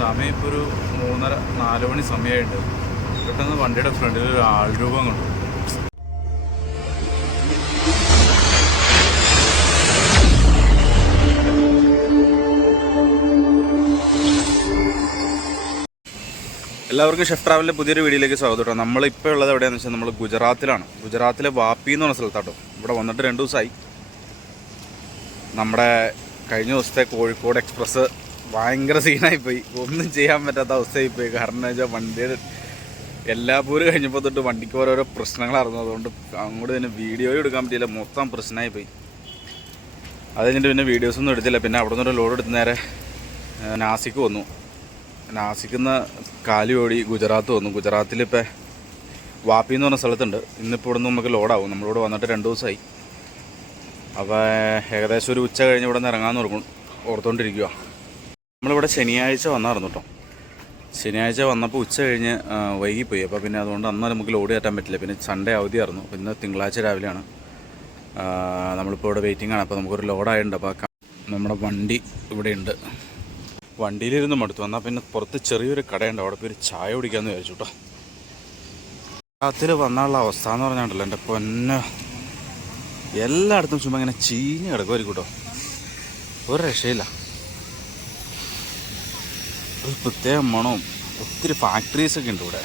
സമയം ഇപ്പോൾ ഒരു മൂന്നര നാല് മണി സമയമായിട്ട് പെട്ടെന്ന് വണ്ടിയുടെ ഫ്രണ്ടിൽ ഒരു ആൾരൂപം കണ്ടു. എല്ലാവർക്കും ഷെഫ് ട്രാവലിന്റെ പുതിയൊരു വീഡിയോയിലേക്ക് സ്വാഗതം കേട്ടോ. നമ്മളിപ്പോൾ ഉള്ളത് എവിടെയാണെന്ന് വെച്ചാൽ നമ്മൾ ഗുജറാത്തിലാണ്. ഗുജറാത്തിലെ വാപ്പി എന്ന് പറഞ്ഞ സ്ഥലത്താട്ടോ. ഇവിടെ വന്നിട്ട് രണ്ട് ദിവസമായി. നമ്മുടെ കഴിഞ്ഞ ദിവസത്തെ കോഴിക്കോട് എക്സ്പ്രസ് ഭയങ്കര സീനായി പോയി ഒന്നും ചെയ്യാൻ പറ്റാത്ത അവസ്ഥയായി പോയി കാരണം എന്ന് വെച്ചാൽ വണ്ടിയുടെ എല്ലാ പൂര് കഴിഞ്ഞപ്പോൾ തൊട്ട് വണ്ടിക്ക് ഓരോരോ പ്രശ്നങ്ങളായിരുന്നു അതുകൊണ്ട് അങ്ങോട്ട് തന്നെ വീഡിയോ എടുക്കാൻ പറ്റിയില്ല. മൊത്തം പ്രശ്നമായി പോയി അത് കഴിഞ്ഞിട്ട് പിന്നെ വീഡിയോസൊന്നും എടുത്തില്ല. പിന്നെ അവിടെ നിന്നൊരു ലോഡ് എടുത്ത് നേരെ നാസിക്ക് വന്നു. നാസിക്കുന്ന കാലി ഓടി ഗുജറാത്ത് വന്നു. ഗുജറാത്തിലിപ്പോൾ വാപ്പി എന്ന് പറഞ്ഞ സ്ഥലത്തുണ്ട്. ഇന്നിപ്പോൾ ഇവിടെ നിന്ന് നമുക്ക് ലോഡാവും. നമ്മളിവിടെ വന്നിട്ട് രണ്ട് ദിവസമായി. അപ്പോൾ ഏകദേശം ഒരു ഉച്ച കഴിഞ്ഞ് ഇവിടെ നിന്ന് ഇറങ്ങാമെന്ന് ഓർക്കും ഓർത്തുകൊണ്ടിരിക്കുക നമ്മളിവിടെ ശനിയാഴ്ച വന്നായിരുന്നു കേട്ടോ ശനിയാഴ്ച വന്നപ്പോൾ ഉച്ച കഴിഞ്ഞ് വൈകിപ്പോയി. അപ്പോൾ പിന്നെ അതുകൊണ്ട് അന്ന് നമുക്ക് ലോഡ് കയറ്റാൻ പറ്റില്ല. പിന്നെ സൺഡേ അവധിയായിരുന്നു. അപ്പോൾ ഇന്ന് തിങ്കളാഴ്ച രാവിലെയാണ്. നമ്മളിപ്പോൾ ഇവിടെ വെയിറ്റിംഗ് ആണ്. അപ്പോൾ നമുക്കൊരു ലോഡായിട്ടുണ്ട് അപ്പോൾ നമ്മുടെ വണ്ടി ഇവിടെയുണ്ട് വണ്ടിയിലിരുന്ന് മടുത്തു. വന്നാൽ പിന്നെ പുറത്ത് ചെറിയൊരു കടയുണ്ട്. അവിടെ പോയി ഒരു ചായ കുടിക്കാമെന്ന് വിചാരിച്ചു കേട്ടോ രാത്രി വന്നാലുള്ള അവസ്ഥ എന്ന് പറഞ്ഞാണ്ടല്ലോ എന്റെ പൊന്ന. എല്ലായിടത്തും ചുമ്മാ ഇങ്ങനെ ചീഞ്ഞ് കിടക്കുമായിരിക്കും കേട്ടോ ഒരു രക്ഷയില്ല. ഒരു പ്രത്യേക മണവും ഒത്തിരി ഫാക്ടറീസ് ഒക്കെ ഉണ്ട് ഇവിടെ.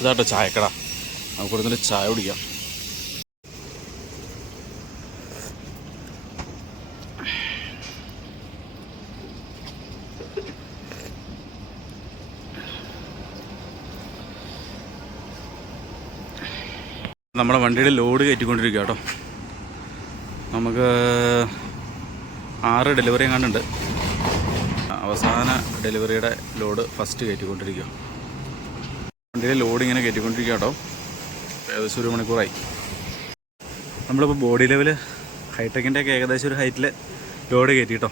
ഇതാട്ടോ ചായക്കട. നമുക്ക് ഇവിടെ ചായ കുടിക്കാം. നമ്മുടെ വണ്ടിയുടെ ലോഡ് കയറ്റിക്കൊണ്ടിരിക്കുക കേട്ടോ. നമുക്ക് ആറ് ഡെലിവറി എങ്ങാണ്ടുണ്ട് അവസാന ഡെലിവറിയുടെ ലോഡ് ഫസ്റ്റ് കയറ്റിക്കൊണ്ടിരിക്കുക വണ്ടിയുടെ ലോഡ് ഇങ്ങനെ കയറ്റിക്കൊണ്ടിരിക്കുക കേട്ടോ. ഏകദേശം ഒരു മണിക്കൂറായി. നമ്മളിപ്പോൾ ബോഡി ലെവൽ ഹൈടെക്കിന്റെ ഒക്കെ ഏകദേശം ഒരു ഹൈറ്റിൽ ലോഡ് കയറ്റി കേട്ടോ.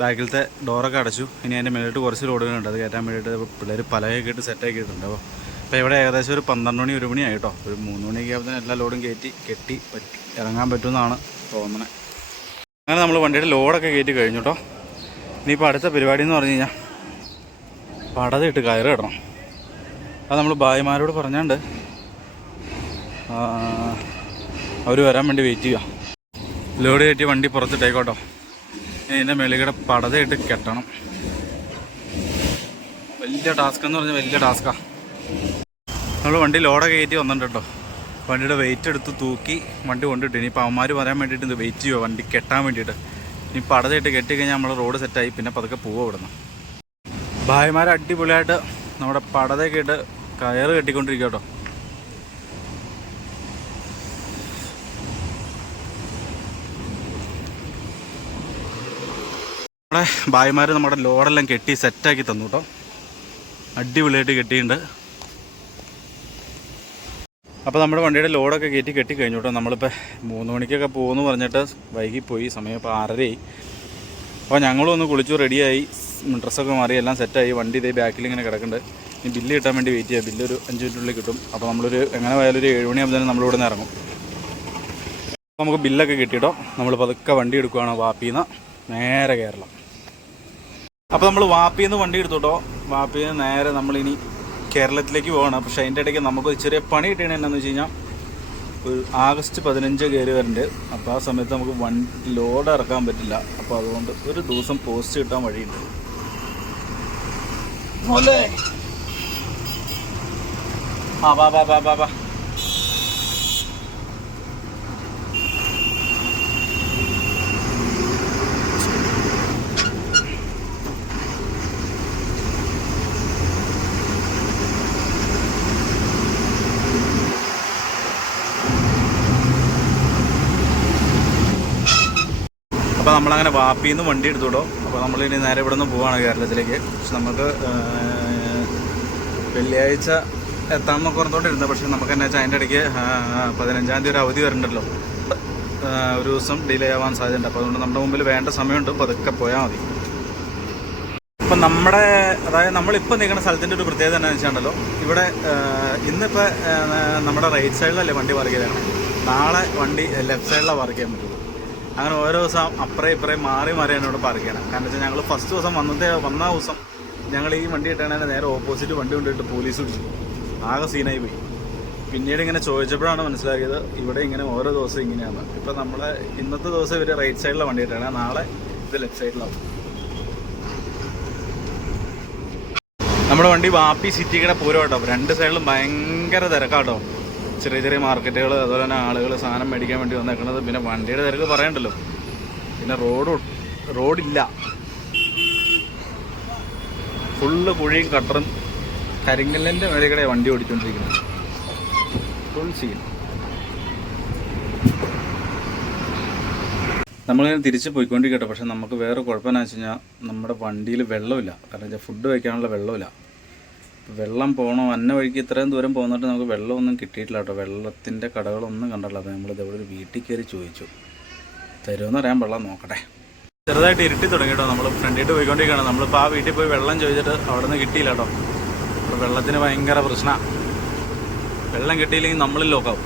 ബാക്കിലത്തെ ഡോറൊക്കെ അടച്ചു. ഇനി അതിന്റെ മേലോട്ട് കുറച്ച് ലോഡുകളുണ്ട്. അത് കയറ്റാൻ വേണ്ടിയിട്ട് പിള്ളേർ പലയൊക്കെ ഇട്ട് സെറ്റാക്കിയിട്ടുണ്ട് അപ്പോൾ ഇപ്പോൾ ഇവിടെ ഏകദേശം ഒരു പന്ത്രണ്ട് മണി ഒരു മണി ആയിട്ടോ ഒരു മൂന്ന് മണിയൊക്കെ ആകുമ്പോൾ എല്ലാ ലോഡും കയറ്റി കെട്ടി ഇറങ്ങാൻ പറ്റുമെന്നാണ് തോന്നുന്നത് അങ്ങനെ നമ്മൾ വണ്ടിയുടെ ലോഡൊക്കെ കയറ്റി കഴിഞ്ഞു കേട്ടോ. ഇനിയിപ്പോൾ അടുത്ത പരിപാടി എന്ന് പറഞ്ഞു കഴിഞ്ഞാൽ പടതിട്ട് കയറ് ഇടണം അത് നമ്മൾ ഭായിമാരോട് പറഞ്ഞാണ്ട് അവർ വരാൻ വേണ്ടി വെയിറ്റ് ചെയ്യുക ലോഡ് കയറ്റി വണ്ടി പുറത്തിട്ടേക്കോട്ടോ. ഇതിന്റെ മേളികൂടെ പടതയിട്ട് കെട്ടണം. വലിയ ടാസ്ക് എന്ന് പറഞ്ഞാൽ വലിയ ടാസ്ക്കാണ് നമ്മൾ വണ്ടി ലോഡൊക്കെ കയറ്റി വന്നിട്ടുണ്ട് കേട്ടോ. വണ്ടിയുടെ വെയിറ്റ് എടുത്ത് തൂക്കി വണ്ടി കൊണ്ടിട്ട് ഇനിയിപ്പോൾ അവന്മാർ വരാൻ വേണ്ടിയിട്ട് വെയിറ്റ് ചെയ്യുക വണ്ടി കെട്ടാൻ വേണ്ടിയിട്ട്. ഇനി പടതയിട്ട് കെട്ടി കഴിഞ്ഞാൽ നമ്മൾ റോഡ് സെറ്റായി പിന്നെ പതുക്കെ പോവുക ഇവിടുന്ന്. ഭായിമാർ അടിപൊളിയായിട്ട് നമ്മുടെ പടതയൊക്കെ ഇട്ട് കയറ് കെട്ടിക്കൊണ്ടിരിക്കുക കേട്ടോ നമ്മുടെ ഭായിമാർ നമ്മുടെ ലോഡെല്ലാം കെട്ടി സെറ്റാക്കി തന്നു കേട്ടോ. അടിപൊളിയായിട്ട് കെട്ടിയിട്ടുണ്ട്. അപ്പോൾ നമ്മുടെ വണ്ടിയുടെ ലോഡൊക്കെ കയറ്റി കെട്ടി കഴിഞ്ഞു കേട്ടോ നമ്മളിപ്പോൾ മൂന്ന് മണിക്കൊക്കെ പോകുമെന്ന് പറഞ്ഞിട്ട് വൈകിപ്പോയി സമയം ഇപ്പോൾ ആറരയായി. അപ്പോൾ ഞങ്ങളും ഒന്ന് കുളിച്ചു റെഡിയായി. ഡ്രസ്സൊക്കെ മാറി എല്ലാം സെറ്റായി. വണ്ടി ഇതേ ബാക്കിൽ ഇങ്ങനെ കിടക്കുന്നുണ്ട്. ഇനി ബില്ല് കിട്ടാൻ വേണ്ടി വെയിറ്റ് ചെയ്യാം. ബില്ലൊരു അഞ്ച് മിനിറ്റിനുള്ളിൽ കിട്ടും. അപ്പോൾ നമ്മളൊരു എങ്ങനെ പോയാലും ഒരു ഏഴ് മണിയാകുമ്പോൾ നമ്മളിവിടെ നിന്ന് ഇറങ്ങും. നമുക്ക് ബില്ലൊക്കെ കിട്ടിയിട്ടോ. നമ്മൾ പതുക്കെ വണ്ടി എടുക്കുകയാണ് വാപ്പിന്ന് നേരെ കേരളം. അപ്പോൾ നമ്മൾ വാപ്പിന്ന് വണ്ടി എടുത്തോട്ടോ വാപ്പിന്ന് നേരെ നമ്മളിനി കേരളത്തിലേക്ക് പോകണം പക്ഷേ അതിന്റെ ഇടയ്ക്ക് നമുക്ക് ചെറിയ പണി കിട്ടിയാണ് എന്നാന്ന് വെച്ച് കഴിഞ്ഞാൽ ഒരു ആഗസ്റ്റ് പതിനഞ്ച് കയറി വരുന്നുണ്ട് അപ്പോൾ ആ സമയത്ത് നമുക്ക് വൺ ലോഡ് ഇറക്കാൻ പറ്റില്ല. അപ്പോൾ അതുകൊണ്ട് ഒരു ദിവസം പോസ്റ്റ് കിട്ടാൻ വഴിയുണ്ട്. ആ ബാ ബാ ബാ ബാ ബാ അപ്പോൾ നമ്മളങ്ങനെ വാപ്പിയിൽ നിന്ന് വണ്ടി എടുത്തുവിടോ അപ്പോൾ നമ്മൾ ഇനി നേരെ ഇവിടെ നിന്ന് പോവുകയാണ് കേരളത്തിലേക്ക്. പക്ഷെ നമുക്ക് വെള്ളിയാഴ്ച എത്താമെന്നൊക്കെ ഓർത്തോണ്ടിരുന്നത് പക്ഷേ നമുക്ക് എന്നാ വെച്ചാൽ അതിന്റെ ഇടയ്ക്ക് പതിനഞ്ചാം തീയതി ഒരു അവധി വരണ്ടല്ലോ. ഒരു ദിവസം ഡിലേ ആവാൻ സാധ്യതയുണ്ട്. അപ്പോൾ അതുകൊണ്ട് നമ്മുടെ മുമ്പിൽ വേണ്ട സമയമുണ്ട്. പതുക്കെ പോയാൽ മതി. ഇപ്പം നമ്മുടെ അതായത് നമ്മളിപ്പോൾ നിൽക്കുന്ന സ്ഥലത്തിന്റെ ഒരു പ്രത്യേകത എന്താണെന്ന് വെച്ചാണ്ടല്ലോ. ഇവിടെ ഇന്നിപ്പോൾ നമ്മുടെ റൈറ്റ് സൈഡിലല്ലേ വണ്ടി പാർക്ക് ചെയ്തതാണ് നാളെ വണ്ടി ലെഫ്റ്റ് സൈഡിലാണ് പാർക്ക് ചെയ്യാൻ പറ്റുള്ളൂ. അങ്ങനെ ഓരോ ദിവസം അപ്പുറേ ഇപ്പുറേ മാറി മാറിയാണ് ഇവിടെ പാർക്ക് കാരണം വെച്ചാൽ ഞങ്ങൾ ഫസ്റ്റ് ദിവസം വന്നത്തെ വന്ന ദിവസം ഞങ്ങൾ ഈ വണ്ടി ഇട്ടാണെങ്കിൽ നേരെ ഓപ്പോസിറ്റ് വണ്ടി കൊണ്ടിട്ട് പോലീസ് പിടിച്ചു. ആകെ സീനായി പോയി. പിന്നീട് ഇങ്ങനെ ചോദിച്ചപ്പോഴാണ് മനസ്സിലാക്കിയത് ഇവിടെ ഇങ്ങനെ ഓരോ ദിവസം ഇങ്ങനെയാണ്. ഇപ്പം നമ്മൾ ഇന്നത്തെ ദിവസം ഇവർ റൈറ്റ് സൈഡിലെ വണ്ടി ഇട്ടാണ് നാളെ ഇത് ലെഫ്റ്റ് സൈഡിലാവും നമ്മുടെ വണ്ടി വാപ്പി സിറ്റിയുടെ പൂരം കേട്ടോ രണ്ട് സൈഡിലും ഭയങ്കര തിരക്കാട്ടോ. ചെറിയ ചെറിയ മാർക്കറ്റുകൾ അതുപോലെ തന്നെ ആളുകൾ സാധനം മേടിക്കാൻ വേണ്ടി വന്നേക്കുന്നത് പിന്നെ വണ്ടിയുടെ തിരക്ക് പറയണ്ടല്ലോ. പിന്നെ റോഡ് റോഡില്ല ഫുള്ള് കുഴിയും കട്ടറും കരിങ്കല്ലിന്റെ മേലെ വണ്ടി ഓടിച്ചുകൊണ്ടിരിക്കുന്നത് ഫുൾ സീൻ നമ്മളിങ്ങനെ തിരിച്ച് പോയിക്കൊണ്ടിരിക്കട്ടെ. പക്ഷെ നമുക്ക് വേറെ കുഴപ്പമെന്ന് വെച്ച് കഴിഞ്ഞാൽ നമ്മുടെ വണ്ടിയിൽ വെള്ളമില്ല. കാരണം വെച്ചാൽ ഫുഡ് വയ്ക്കാനുള്ള വെള്ളമില്ല. വെള്ളം പോകണോ അന്ന വഴിക്ക് ഇത്രയും ദൂരം പോകുന്നിട്ട് നമുക്ക് വെള്ളമൊന്നും കിട്ടിയിട്ടില്ല കേട്ടോ. വെള്ളത്തിന്റെ കടകളൊന്നും കണ്ടല്ലോ. അപ്പോൾ നമ്മളിത് ഇവിടെ ഒരു വീട്ടിൽ കയറി ചോദിച്ചു. തരുമെന്ന് അറിയാൻ വെള്ളം നോക്കട്ടെ. ചെറുതായിട്ട് ഇരുട്ടി തുടങ്ങി കേട്ടോ. നമ്മൾ ഫ്രണ്ടിട്ട് പോയിക്കൊണ്ടിരിക്കുകയാണ്. നമ്മളിപ്പോൾ ആ വീട്ടിൽ പോയി വെള്ളം ചോദിച്ചിട്ട് അവിടെ നിന്ന് കിട്ടിയില്ല കേട്ടോ. അപ്പോൾ വെള്ളത്തിന് ഭയങ്കര പ്രശ്നമാണ് വെള്ളം കിട്ടിയില്ലെങ്കിൽ നമ്മളിൽ ലോക്കാവും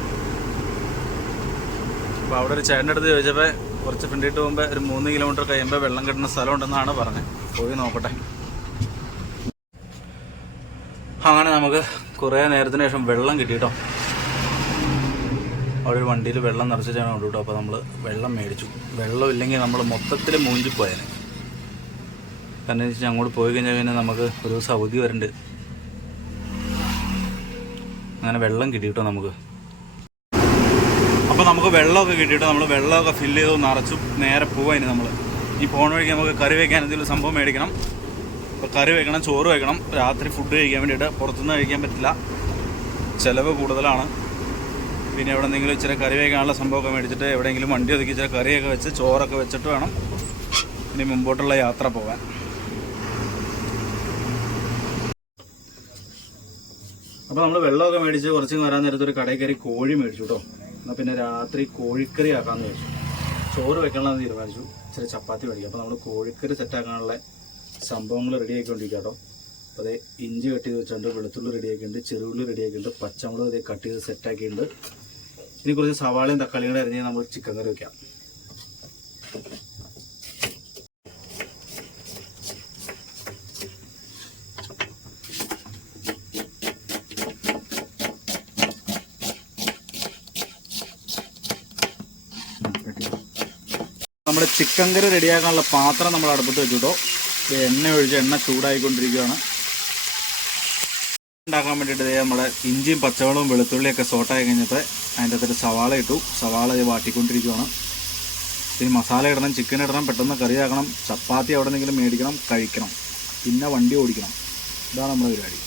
അപ്പോൾ അവിടെ ഒരു ചേട്ടന്റെ അടുത്ത് ചോദിച്ചപ്പോൾ കുറച്ച് ഫ്രണ്ടിട്ട് പോകുമ്പോൾ ഒരു മൂന്ന് കിലോമീറ്റർ കഴിയുമ്പോൾ വെള്ളം കിട്ടുന്ന സ്ഥലം ഉണ്ടെന്നാണ് പറഞ്ഞത്. പോയി നോക്കട്ടെ. അങ്ങനെ നമുക്ക് കുറേ നേരത്തിന് ശേഷം വെള്ളം കിട്ടി കേട്ടോ. അവിടെ ഒരു വണ്ടിയിൽ വെള്ളം നിറച്ചിട്ടാണ് കൊണ്ടുവിട്ടു അപ്പോൾ നമ്മൾ വെള്ളം മേടിച്ചു. വെള്ളം ഇല്ലെങ്കിൽ നമ്മൾ മൊത്തത്തിൽ മൂഞ്ചിപ്പോയേനെ. കാരണം വെച്ചാൽ അങ്ങോട്ട് പോയി കഴിഞ്ഞാൽ പിന്നെ നമുക്ക് ഒരു ദിവസം അവധി വരുന്നുണ്ട് അങ്ങനെ വെള്ളം കിട്ടി കേട്ടോ നമുക്ക്. അപ്പോൾ നമുക്ക് വെള്ളമൊക്കെ കിട്ടിയിട്ട് നമ്മൾ വെള്ളമൊക്കെ ഫില്ല് ചെയ്തു നിറച്ചു നേരെ പോവാനി നമ്മൾ. ഈ പോണ വഴിക്ക് നമുക്ക് കറി വയ്ക്കാൻ എന്തെങ്കിലും സംഭവം മേടിക്കണം. ഇപ്പോൾ കറി വയ്ക്കണം ചോറ് വയ്ക്കണം രാത്രി ഫുഡ് കഴിക്കാൻ വേണ്ടിയിട്ട് പുറത്തുനിന്ന് കഴിക്കാൻ പറ്റില്ല. ചിലവ് കൂടുതലാണ്. പിന്നെ എവിടെ എന്തെങ്കിലും ഇച്ചിരി കറി വയ്ക്കാനുള്ള സംഭവമൊക്കെ മേടിച്ചിട്ട് എവിടെയെങ്കിലും വണ്ടി ഒതുക്കി ഇച്ചിരി കറിയൊക്കെ വെച്ച് ചോറൊക്കെ വെച്ചിട്ട് വേണം ഇനി മുമ്പോട്ടുള്ള യാത്ര പോകാൻ. അപ്പോൾ നമ്മൾ വെള്ളമൊക്കെ മേടിച്ച് കുറച്ച് വരാൻ നേരത്തെ ഒരു കടയിൽ കയറി കോഴി മേടിച്ചു കേട്ടോ എന്നാൽ പിന്നെ രാത്രി കോഴിക്കറി ആക്കാമെന്ന് ചോറ് വെക്കണമെന്ന് തീരുമാനിച്ചു. ഇച്ചിരി ചപ്പാത്തി മേടിക്കും. അപ്പോൾ നമ്മൾ കോഴിക്കറി സെറ്റാക്കാനുള്ള സംഭവങ്ങൾ റെഡി ആക്കിക്കൊണ്ടിരിക്കുക കേട്ടോ. അപ്പോൾ അതേ ഇഞ്ചി കട്ട് ചെയ്ത് വെച്ചിട്ടുണ്ട് വെളുത്തുള്ളി റെഡി ആക്കിയിട്ടുണ്ട് ചെറുള്ളി റെഡി ആക്കിയിട്ടുണ്ട് പച്ചമുളക് ഇതേ കട്ട് ചെയ്ത് സെറ്റാക്കിയിട്ടുണ്ട് ഇനി കുറച്ച് സവാളയും തക്കാളിയും കൂടെ അരിഞ്ഞ് നമ്മൾ ചിക്കൻ കറി വെക്കാം. നമ്മുടെ ചിക്കൻ കറി റെഡിയാക്കാനുള്ള പാത്രം നമ്മൾ അടുപ്പത്ത് വെച്ചിട്ടോ എണ്ണ ഒഴിച്ച് എണ്ണ ചൂടായിക്കൊണ്ടിരിക്കുകയാണ്. ഉണ്ടാക്കാൻ വേണ്ടിയിട്ട് ദേ നമ്മളെ ഇഞ്ചിയും പച്ചവളവും വെളുത്തുള്ളിയൊക്കെ സോട്ടായി കഴിഞ്ഞപ്പോൾ അതിന്റെ അകത്തൊരു സവാള ഇട്ടു. സവാള വാട്ടിക്കൊണ്ടിരിക്കുകയാണ്. ഇനി മസാല ഇടണം ചിക്കൻ ഇടണം പെട്ടെന്ന് കറിയാക്കണം ചപ്പാത്തി എവിടെ നിന്നെങ്കിലും മേടിക്കണം കഴിക്കണം. പിന്നെ വണ്ടി ഓടിക്കണം. ഇതാണ് നമ്മുടെ പരിപാടി.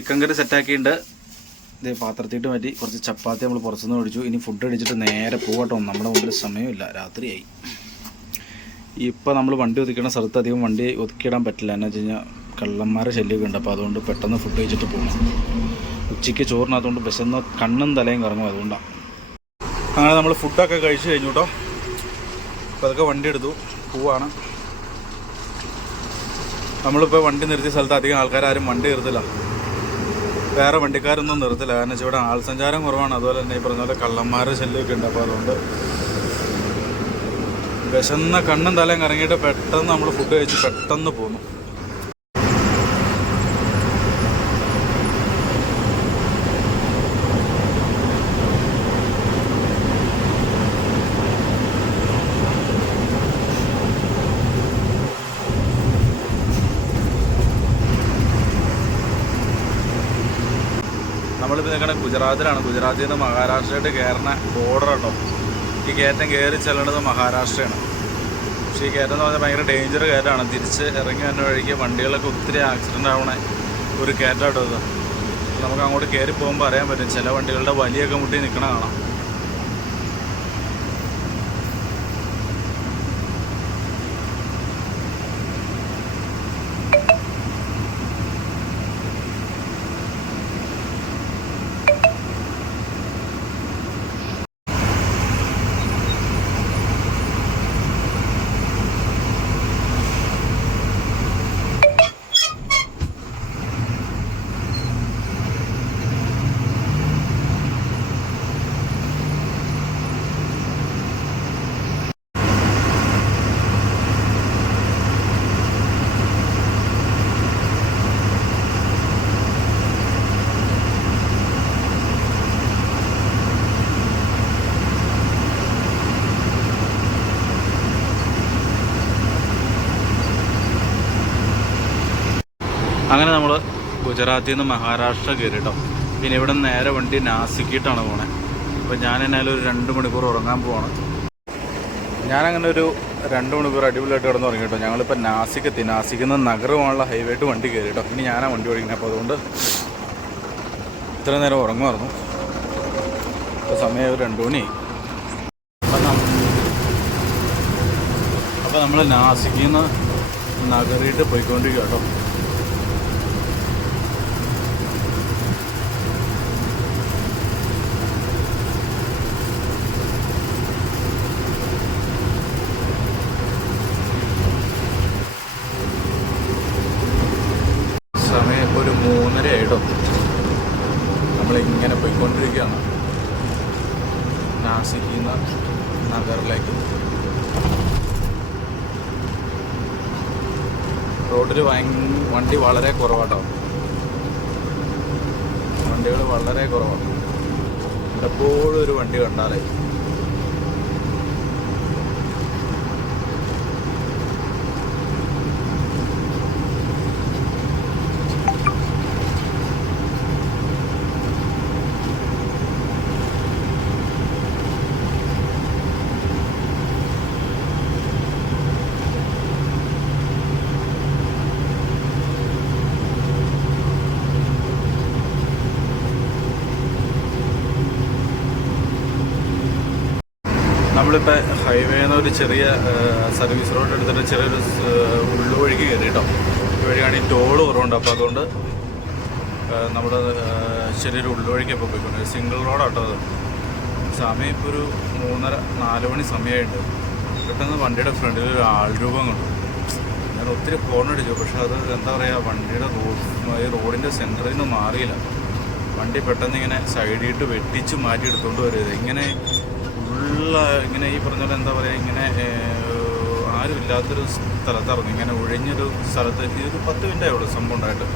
ചിക്കൻ കറി സെറ്റാക്കിയിട്ടുണ്ട് ഇത് പാത്രത്തിട്ട് മാറ്റി കുറച്ച് ചപ്പാത്തി നമ്മൾ പുറത്തുനിന്ന് മേടിച്ചു. ഇനി ഫുഡ് അടിച്ചിട്ട് നേരെ പോകട്ടോ. നമ്മുടെ മുമ്പിൽ സമയമില്ല. രാത്രിയായി. ഇപ്പോൾ നമ്മൾ വണ്ടി ഒതുക്കുന്ന സ്ഥലത്ത് അധികം വണ്ടി ഒതുക്കിയിടാൻ പറ്റില്ല. എന്നു വെച്ച് കഴിഞ്ഞാൽ കള്ളന്മാരെ ശല്യമൊക്കെ ഉണ്ട്. അപ്പോൾ അതുകൊണ്ട് പെട്ടെന്ന് ഫുഡ് കഴിച്ചിട്ട് പോകണം ഉച്ചയ്ക്ക് ചോറിനകത്തുകൊണ്ട് വിശന്ന് കണ്ണും തലയും കറങ്ങും. അതുകൊണ്ടാണ് അങ്ങനെ നമ്മൾ ഫുഡൊക്കെ കഴിച്ച് കഴിഞ്ഞു കേട്ടോ അപ്പോൾ അതൊക്കെ വണ്ടി എടുത്തു. പോവാണ്. നമ്മളിപ്പോൾ വണ്ടി നിർത്തിയ സ്ഥലത്ത് അധികം ആൾക്കാരും വണ്ടി നിർത്തില്ല. വേറെ വണ്ടിക്കാരൊന്നും നിർത്തില്ല. കാരണം വെച്ചാൽ ഇവിടെ ആൾ സഞ്ചാരം കുറവാണ്. അതുപോലെ തന്നെ ഈ പറഞ്ഞ പോലെ കള്ളന്മാരുടെ ശല്യമൊക്കെ ഉണ്ട്. അപ്പോൾ അതുകൊണ്ട് വിശന്ന കണ്ണും തലയും കറങ്ങിയിട്ട് പെട്ടെന്ന് നമ്മൾ ഫുഡ് കഴിച്ച് പെട്ടെന്ന് പോന്നു. നമ്മളിപ്പോൾ നിൽക്കണത് ഗുജറാത്തിലാണ്. ഗുജറാത്തിൽ നിന്ന് മഹാരാഷ്ട്രയായിട്ട് കയറുന്ന ബോർഡർ കേട്ടോ ഈ കയറ്റം കയറി ചെല്ലേണ്ടത് മഹാരാഷ്ട്രയാണ്. പക്ഷേ ഈ കയറ്റം എന്ന് പറഞ്ഞാൽ ഭയങ്കര ഡേഞ്ചർ കയറ്റമാണ് തിരിച്ച് ഇറങ്ങി വന്ന വഴിക്ക് വണ്ടികളൊക്കെ ഒത്തിരി ആക്സിഡന്റ് ആവണ ഒരു കയറ്റം കേട്ടോ നമുക്ക് അങ്ങോട്ട് കയറി പോകുമ്പോൾ അറിയാൻ പറ്റും ചില വണ്ടികളുടെ വലിയൊക്കെ മുട്ടി നിൽക്കണ കാണാം. അങ്ങനെ നമ്മൾ ഗുജറാത്തിൽ നിന്ന് മഹാരാഷ്ട്ര കയറി കേട്ടോ പിന്നെ ഇവിടെ നേരെ വണ്ടി നാസിക്കിട്ടാണ് പോണേ. അപ്പോൾ ഞാൻ എന്നാലും ഒരു രണ്ട് മണിക്കൂർ ഉറങ്ങാൻ പോവാണ്. ഞാനങ്ങനെ ഒരു രണ്ട് മണിക്കൂർ അടിപൊളിയായിട്ട് കിടന്ന് ഉറങ്ങി കേട്ടോ ഞങ്ങളിപ്പോൾ നാസിക്ക് എത്തി നാസിക്കിൽ നിന്ന് നഗരമാണുള്ള ഹൈവേട്ട് വണ്ടി കയറി കേട്ടോ ഇനി ഞാനാ വണ്ടി ഓടിക്കുന്നത് അപ്പോൾ അതുകൊണ്ട് ഇത്ര നേരം ഉറങ്ങുമായിരുന്നു. ഇപ്പോൾ സമയം ഒരു രണ്ട് മണി അപ്പോൾ നമ്മൾ നാസിക്കിൽ നിന്ന് നഗറിയിട്ട് പോയിക്കൊണ്ടിരിക്കുക കേട്ടോ സമയം ഇപ്പോൾ ഒരു മൂന്നര ആയിട്ടോ നമ്മളിങ്ങനെ പോയിക്കൊണ്ടിരിക്കുകയാണ് നാസിക്കിൽ നിന്ന് നഗറിലേക്ക് റോഡിൽ വണ്ടി വളരെ കുറവാട്ടോ. വണ്ടികൾ വളരെ കുറവാണ് എപ്പോഴും ഒരു വണ്ടി കണ്ടാലേ. നമ്മളിപ്പോൾ നിന്ന് ഒരു ചെറിയ സർവീസ് റോഡ് എടുത്തിട്ട് ചെറിയൊരു ഉള്ളുവഴിക്ക് കയറി കേട്ടോ ഈ വഴിയാണ് ഈ ടോൾ കുറവുണ്ട്. അപ്പോൾ അതുകൊണ്ട് നമ്മുടെ ചെറിയൊരു ഉള്ളുവഴിക്ക് ഇപ്പോൾ പോയിക്കൊണ്ട് സിംഗിൾ റോഡാട്ടോ അത്. സമയം ഇപ്പോൾ ഒരു മൂന്നര നാല് മണി സമയമായിട്ട്. പെട്ടെന്ന് വണ്ടിയുടെ ഫ്രണ്ടിൽ ഒരു ആൾരൂപം കണ്ടു. ഞാൻ ഒത്തിരി ഫോൺ അടിച്ചു. പക്ഷെ അത് എന്താ പറയുക വണ്ടിയുടെ റോഡ് ഈ റോഡിന്റെ സെന്ററിൽ നിന്ന് മാറിയില്ല. വണ്ടി പെട്ടെന്ന് ഇങ്ങനെ സൈഡിട്ട് വെട്ടിച്ച് മാറ്റി എടുത്തുകൊണ്ട് വരരുത് ഇങ്ങനെ ഉള്ള ഇങ്ങനെ ഈ പറഞ്ഞ പോലെ എന്താ പറയുക ഇങ്ങനെ ആരുമില്ലാത്തൊരു സ്ഥലത്തായിരുന്നു ഇങ്ങനെ ഒഴിഞ്ഞൊരു സ്ഥലത്ത് ഇതൊരു പത്ത് മിനിറ്റ് ആയുള്ളൂ സംഭവം ഉണ്ടായിട്ട്.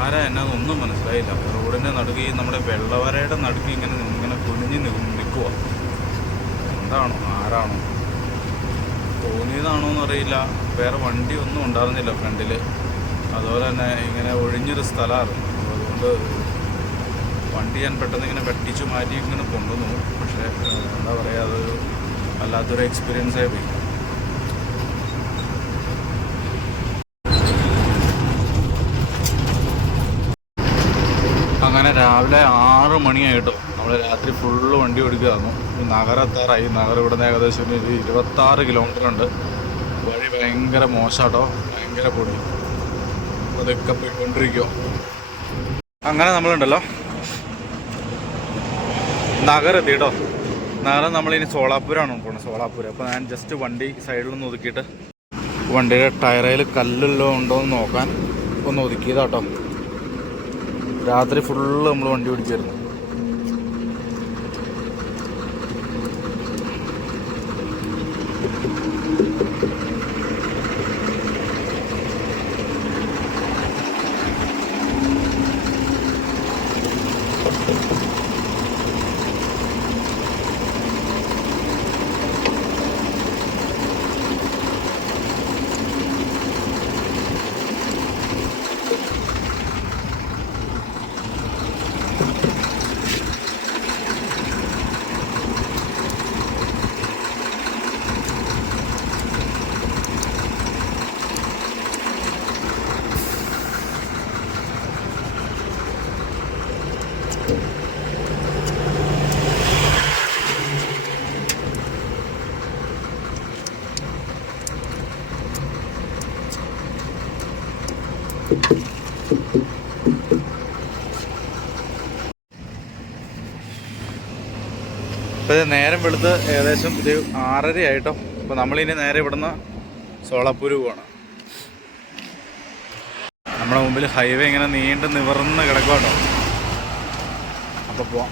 ആരാ എന്നാന്നൊന്നും മനസ്സിലായില്ല. റോഡിന്റെ നടുക്ക് നമ്മുടെ വെള്ളവരയുടെ നടുക്ക് ഇങ്ങനെ ഇങ്ങനെ കുനിഞ്ഞ് നിൽക്കുക എന്താണോ ആരാണോ? തോന്നിയതാണോ എന്നറിയില്ല. വേറെ വണ്ടി ഒന്നും ഉണ്ടായിരുന്നില്ല ഫ്രണ്ടിൽ അതുപോലെ തന്നെ ഇങ്ങനെ ഒഴിഞ്ഞൊരു സ്ഥലമായിരുന്നു. അതുകൊണ്ട് വണ്ടി ഞാൻ പെട്ടെന്ന് ഇങ്ങനെ വെട്ടിച്ചു മാറ്റി ഇങ്ങനെ കൊണ്ടുവന്നു. പക്ഷേ എന്താ പറയുക അതൊരു വല്ലാത്തൊരു എക്സ്പീരിയൻസ് ആയി പോയി. അങ്ങനെ രാവിലെ ആറ് മണിയായിട്ടോ. നമ്മൾ രാത്രി ഫുള്ള് വണ്ടി ഓടിക്കുകയായിരുന്നു നഗരത്താറായി നഗരം ഇവിടുന്ന് ഏകദേശം ഒരു ഇരുപത്താറ് കിലോമീറ്റർ ഉണ്ട്. വഴി ഭയങ്കര മോശമാട്ടോ ഭയങ്കര പൊടി. അതൊക്കെ പോയിക്കൊണ്ടിരിക്കുമോ അങ്ങനെ നമ്മളുണ്ടല്ലോ. നഗരം എത്തി കേട്ടോ. നഗരം നമ്മളിനി സോളാപ്പൂരാണ് പോകുന്നത് സോളാപ്പൂര് അപ്പോൾ ഞാൻ ജസ്റ്റ് വണ്ടി സൈഡിൽ ഒന്ന് ഒതുക്കിയിട്ട് വണ്ടിയുടെ ടയറയിൽ കല്ലുള്ളോ ഉണ്ടോ എന്ന് നോക്കാൻ ഒന്ന് ഒതുക്കിയതാട്ടോ രാത്രി ഫുള്ള് നമ്മൾ വണ്ടി ഓടിച്ചായിരുന്നു ഇപ്പോൾ നേരം വെളുത്ത് ഏകദേശം ഇത് ആറര ആയിട്ടോ. അപ്പോൾ നമ്മളിനി നേരെ ഇവിടുന്ന് സോളാപ്പൂര് പോവാണ്. നമ്മുടെ മുമ്പിൽ ഹൈവേ ഇങ്ങനെ നീണ്ട് നിവർന്ന് കിടക്കുവാട്ടോ. അപ്പോൾ പോവാം.